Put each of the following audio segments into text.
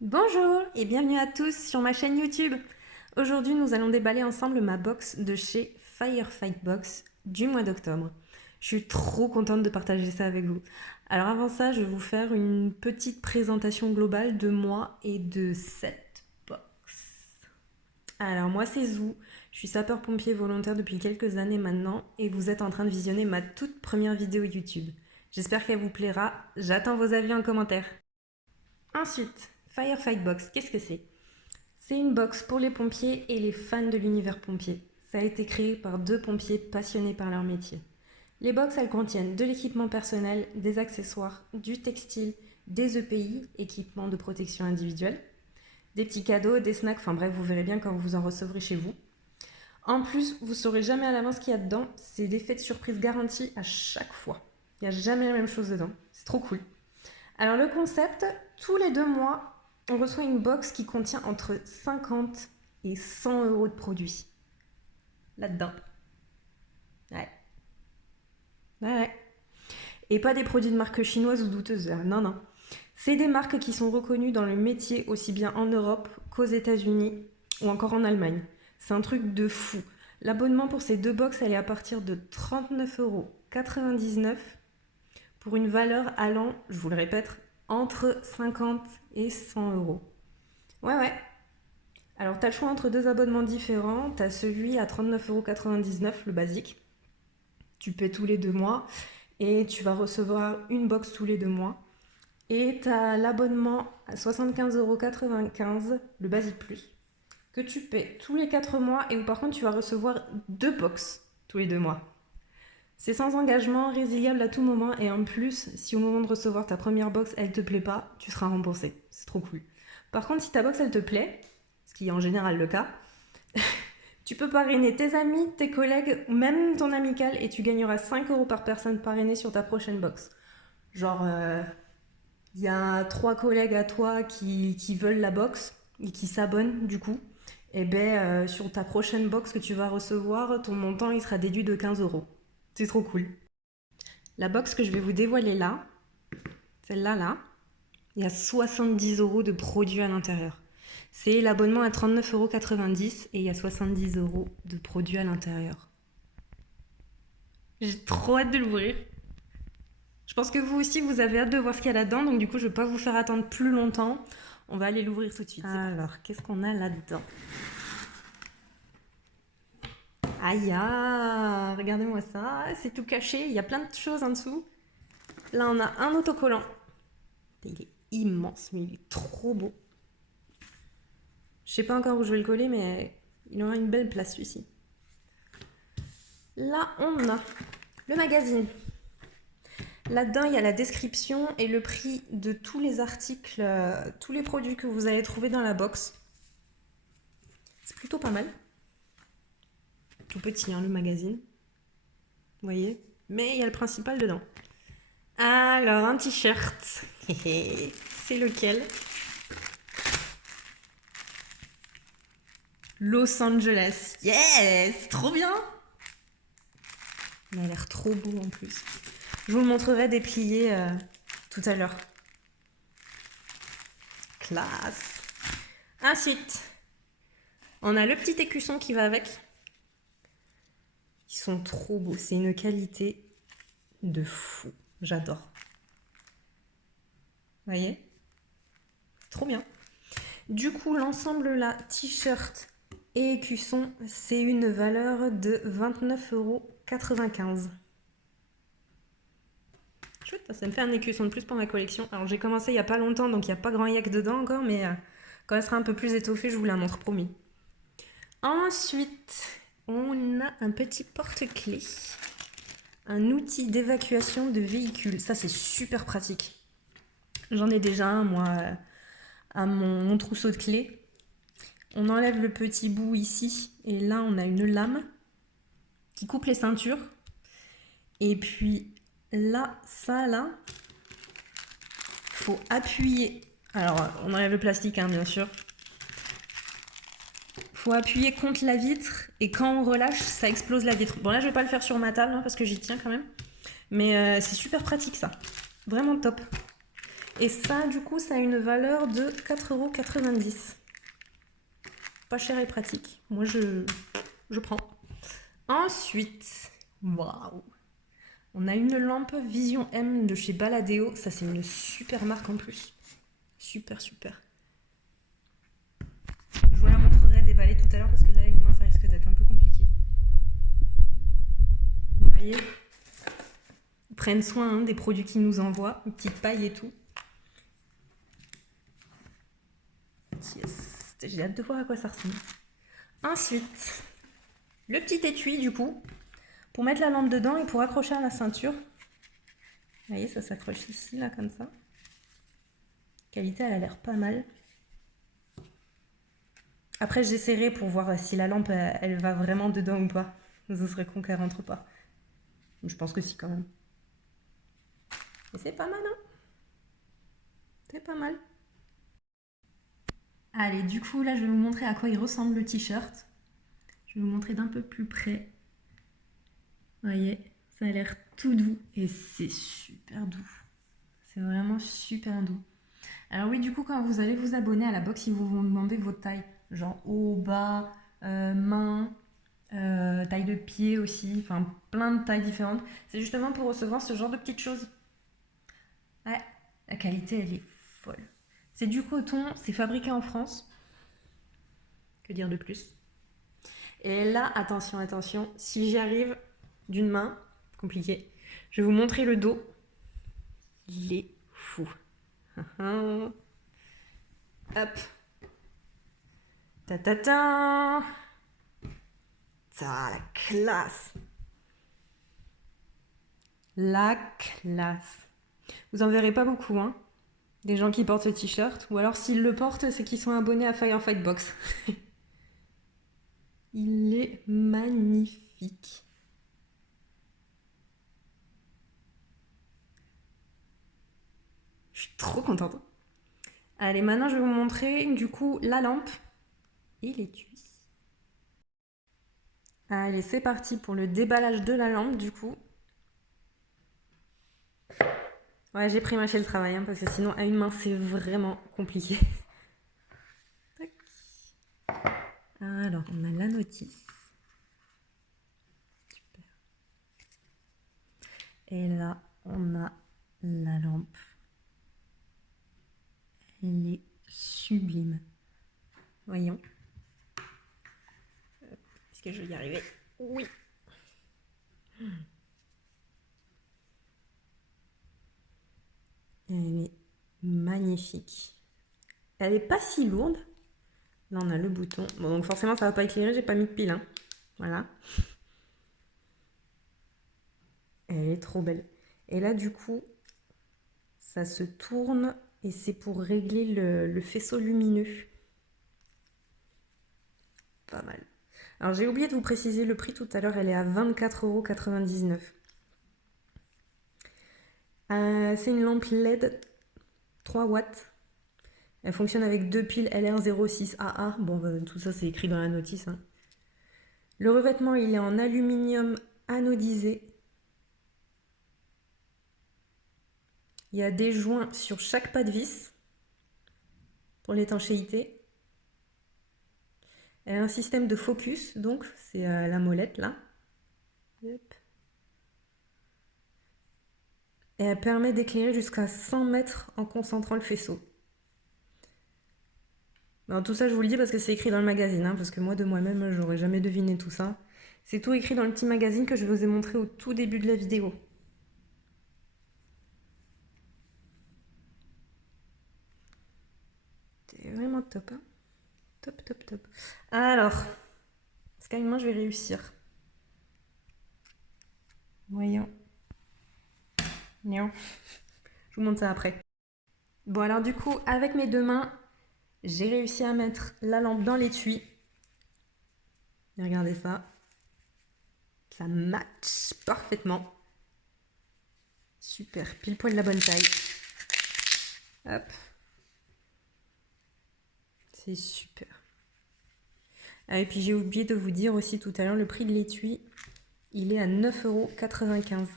Bonjour et bienvenue à tous sur ma chaîne YouTube. Aujourd'hui, nous allons déballer ensemble ma box de chez Firefight Box du mois d'octobre. Je suis trop contente de partager ça avec vous. Alors avant ça, je vais vous faire une petite présentation globale de moi et de cette box. Alors moi, c'est Zou. Je suis sapeur-pompier volontaire depuis quelques années maintenant et vous êtes en train de visionner ma toute première vidéo YouTube. J'espère qu'elle vous plaira. J'attends vos avis en commentaire. Ensuite, Firefight Box, qu'est-ce que c'est? C'est une box pour les pompiers et les fans de l'univers pompier. Ça a été créé par deux pompiers passionnés par leur métier. Les box, elles contiennent de l'équipement personnel, des accessoires, du textile, des EPI, équipements de protection individuelle, des petits cadeaux, des snacks, enfin bref, vous verrez bien quand vous en recevrez chez vous. En plus, vous saurez jamais à l'avance ce qu'il y a dedans. C'est des faits de surprise garantis à chaque fois. Il n'y a jamais la même chose dedans. C'est trop cool. Alors le concept, tous les 2 mois, on reçoit une box qui contient entre 50 et 100 euros de produits. Là-dedans. Ouais. Ouais. Et pas des produits de marque chinoise ou douteuse. Non, non. C'est des marques qui sont reconnues dans le métier aussi bien en Europe qu'aux États-Unis ou encore en Allemagne. C'est un truc de fou. L'abonnement pour ces deux box, elle est à partir de 39,99 € pour une valeur allant, je vous le répète, entre 50 et 100 euros. Ouais. Alors, tu as le choix entre deux abonnements différents. Tu as celui à 39,99 €, le basique. Tu paies tous les 2 mois et tu vas recevoir une box tous les 2 mois. Et tu as l'abonnement à 75,95 €, le basique plus, que tu paies tous les 4 mois et où par contre tu vas recevoir deux box tous les 2 mois. C'est sans engagement, résiliable à tout moment et en plus, si au moment de recevoir ta première box, elle te plaît pas, tu seras remboursé. C'est trop cool. Par contre, si ta box, elle te plaît, ce qui est en général le cas, tu peux parrainer tes amis, tes collègues, ou même ton amical et tu gagneras 5 € par personne parrainée sur ta prochaine box. Genre, il y a 3 collègues à toi qui veulent la box et qui s'abonnent du coup. Et ben sur ta prochaine box que tu vas recevoir, ton montant il sera déduit de 15 €. C'est trop cool. La box que je vais vous dévoiler là, celle-là, là, il y a 70 € de produits à l'intérieur. C'est l'abonnement à 39,90 € et il y a 70 € de produits à l'intérieur. J'ai trop hâte de l'ouvrir. Je pense que vous aussi, vous avez hâte de voir ce qu'il y a là-dedans, donc du coup, je ne vais pas vous faire attendre plus longtemps. On va aller l'ouvrir tout de suite. Alors, qu'est-ce qu'on a là-dedans? Aïe, regardez-moi ça, c'est tout caché, il y a plein de choses en dessous. Là, on a un autocollant. Il est immense, mais il est trop beau. Je sais pas encore où je vais le coller, mais il aura une belle place celui-ci. Là, on a le magazine. Là-dedans, il y a la description et le prix de tous les articles, tous les produits que vous allez trouver dans la box. C'est plutôt pas mal. Tout petit, hein, le magazine. Vous voyez? Mais il y a le principal dedans. Alors, un t-shirt. C'est lequel? Los Angeles. Yes! Trop bien! Il a l'air trop beau en plus. Je vous le montrerai déplié tout à l'heure. Classe! Ensuite, on a le petit écusson qui va avec. Ils sont trop beaux. C'est une qualité de fou. J'adore. Vous voyez? Trop bien. Du coup, l'ensemble là, t-shirt et écusson, c'est une valeur de 29,95 €. Chouette, ça me fait un écusson de plus pour ma collection. Alors j'ai commencé il n'y a pas longtemps, donc il n'y a pas grand yak dedans encore, mais quand elle sera un peu plus étoffée, je vous la montre, promis. Ensuite, on a un petit porte-clés. Un outil d'évacuation de véhicule. Ça, c'est super pratique. J'en ai déjà un, moi, à mon trousseau de clés. On enlève le petit bout ici. Et là, on a une lame qui coupe les ceintures. Et puis là, ça, là, faut appuyer. Alors, on enlève le plastique, hein, bien sûr. Faut appuyer contre la vitre et quand on relâche, ça explose la vitre. Bon, là, je vais pas le faire sur ma table hein, parce que j'y tiens quand même. Mais c'est super pratique, ça. Vraiment top. Et ça, du coup, ça a une valeur de 4,90 €. Pas cher et pratique. Moi, je prends. Ensuite, waouh, on a une lampe Vision M de chez Baladeo. Ça, c'est une super marque en plus. Super, super. Je vous la montrerai déballée tout à l'heure parce que là, une main, ça risque d'être un peu compliqué. Vous voyez, ils prennent soin des produits qu'ils nous envoient, une petite paille et tout. Yes. J'ai hâte de voir à quoi ça ressemble. Ensuite, le petit étui du coup, pour mettre la lampe dedans et pour accrocher à la ceinture. Vous voyez, ça s'accroche ici, là, comme ça. Qualité, elle a l'air pas mal. Après, j'essaierai pour voir si la lampe, elle va vraiment dedans ou pas. Ce serait con qu'elle rentre pas. Je pense que si, quand même. Et c'est pas mal, hein? C'est pas mal. Allez, du coup, là, je vais vous montrer à quoi il ressemble le t-shirt. Je vais vous montrer d'un peu plus près. Vous voyez, ça a l'air tout doux et c'est super doux. C'est vraiment super doux. Alors oui, du coup, quand vous allez vous abonner à la box, ils vont vous demander votre taille. Genre haut, bas, main, taille de pied aussi. Enfin, plein de tailles différentes. C'est justement pour recevoir ce genre de petites choses. Ouais, la qualité, elle est folle. C'est du coton, c'est fabriqué en France. Que dire de plus? Et là, attention, attention, si j'y arrive d'une main, compliqué, je vais vous montrer le dos. Il est fou. Hop. Ta-ta-ta. Ça, la classe. La classe. Vous en verrez pas beaucoup, hein, des gens qui portent ce t-shirt. Ou alors, s'ils le portent, c'est qu'ils sont abonnés à Firefight Box. Il est magnifique. Je suis trop contente. Allez, maintenant, je vais vous montrer, du coup, la lampe et l'étui. Allez, c'est parti pour le déballage de la lampe, du coup. Ouais, j'ai prémâché le travail, hein, parce que sinon, à une main, c'est vraiment compliqué. Alors, on a la notice. Super. Et là, on a la lampe. Elle est sublime. Voyons. Est-ce que je vais y arriver? Oui. Elle est magnifique. Elle est pas si lourde. Là, on a le bouton. Bon, donc forcément, ça va pas éclairer. J'ai pas mis de pile, hein. Voilà. Elle est trop belle. Et là, du coup, ça se tourne et c'est pour régler le faisceau lumineux. Pas mal. Alors, j'ai oublié de vous préciser le prix tout à l'heure. Elle est à 24,99 €. C'est une lampe LED 3 watts. Elle fonctionne avec deux piles LR06AA. Bon, bah, tout ça, c'est écrit dans la notice, hein. Le revêtement, il est en aluminium anodisé. Il y a des joints sur chaque pas de vis pour l'étanchéité. Elle a un système de focus, donc c'est la molette là. Hop. Et elle permet d'éclairer jusqu'à 100 mètres en concentrant le faisceau. Alors, tout ça, je vous le dis parce que c'est écrit dans le magazine, hein, parce que moi, de moi-même, j'aurais jamais deviné tout ça. C'est tout écrit dans le petit magazine que je vous ai montré au tout début de la vidéo. C'est vraiment top, hein. Top, top, top. Alors, est-ce qu'à une main, je vais réussir? Voyons. Non. Je vous montre ça après. Bon, alors du coup, avec mes deux mains, j'ai réussi à mettre la lampe dans l'étui. Regardez ça. Ça match parfaitement. Super, pile poil la bonne taille. Hop. C'est super. Ah, et puis j'ai oublié de vous dire aussi tout à l'heure, le prix de l'étui, il est à 9,95 €.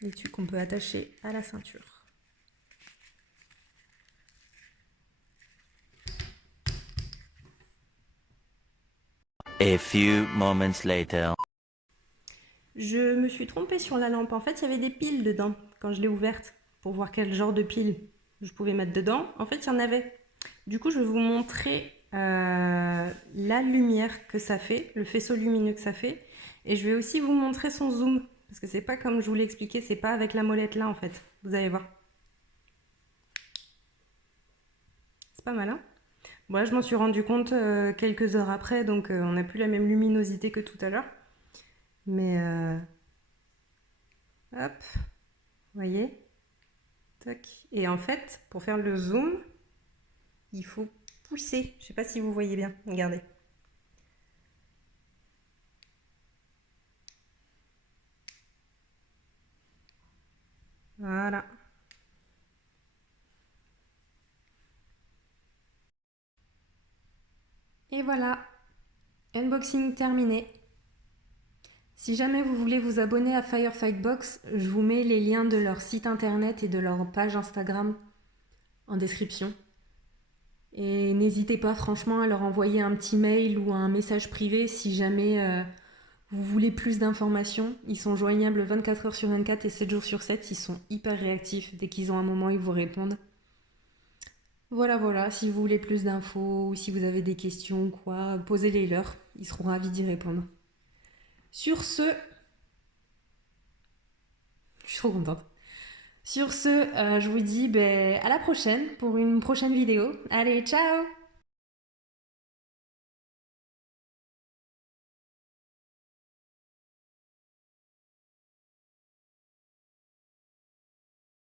L'étui qu'on peut attacher à la ceinture. A few moments later. Je me suis trompée sur la lampe. En fait, il y avait des piles dedans quand je l'ai ouverte pour voir quel genre de piles je pouvais mettre dedans. En fait, il y en avait. Du coup, je vais vous montrer la lumière que ça fait, le faisceau lumineux que ça fait. Et je vais aussi vous montrer son zoom. Parce que c'est pas comme je vous l'ai expliqué, c'est pas avec la molette là en fait. Vous allez voir. C'est pas mal, hein? Bon, je m'en suis rendu compte quelques heures après, donc on n'a plus la même luminosité que tout à l'heure. Mais hop, vous voyez? Tac. Et en fait, pour faire le zoom, il faut pousser. Je sais pas si vous voyez bien. Regardez. Voilà. Et voilà. Unboxing terminé. Si jamais vous voulez vous abonner à Firefight Box, je vous mets les liens de leur site internet et de leur page Instagram en description. Et n'hésitez pas franchement à leur envoyer un petit mail ou un message privé si jamais vous voulez plus d'informations. Ils sont joignables 24 heures sur 24 et 7 jours sur 7. Ils sont hyper réactifs. Dès qu'ils ont un moment, ils vous répondent. Voilà, si vous voulez plus d'infos ou si vous avez des questions ou quoi, posez-les leur. Ils seront ravis d'y répondre. Sur ce, je suis trop contente. Sur ce, je vous dis à la prochaine pour une prochaine vidéo. Allez, ciao!